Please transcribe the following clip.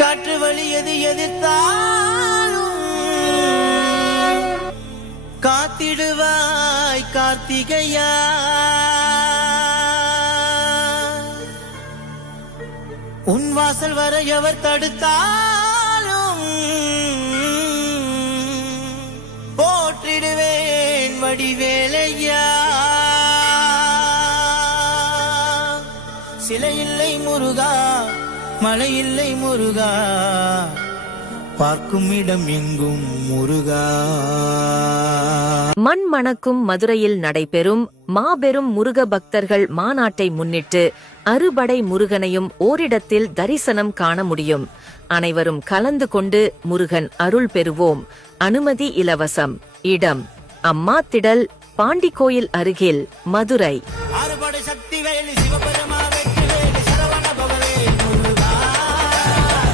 காற்று வழியது எதிர்த்தாலும் காத்திடுவாய் கார்த்திகையா. உன் வாசல் வர எவர் தடுத்தாலும் போற்றிடுவேன் வடிவேலையா. சிலை இல்லை முருகா, மலை இல்லை முருகா, பார்க்கும் இடம் எங்கும் முருகா. மண் மணக்கும் மதுரையில் நடைபெறும் மாபெரும் முருக பக்தர்கள் மாநாட்டை முன்னிட்டு அறுபடை முருகனையும் ஓரிடத்தில் தரிசனம் காண முடியும். அனைவரும் கலந்து கொண்டு முருகன் அருள் பெறுவோம். அனுமதி இலவசம். இடம் அம்மா திடல், பாண்டி கோயில் அருகில், மதுரை. அறுபடை சக்தி வேலி சிவபெருமான்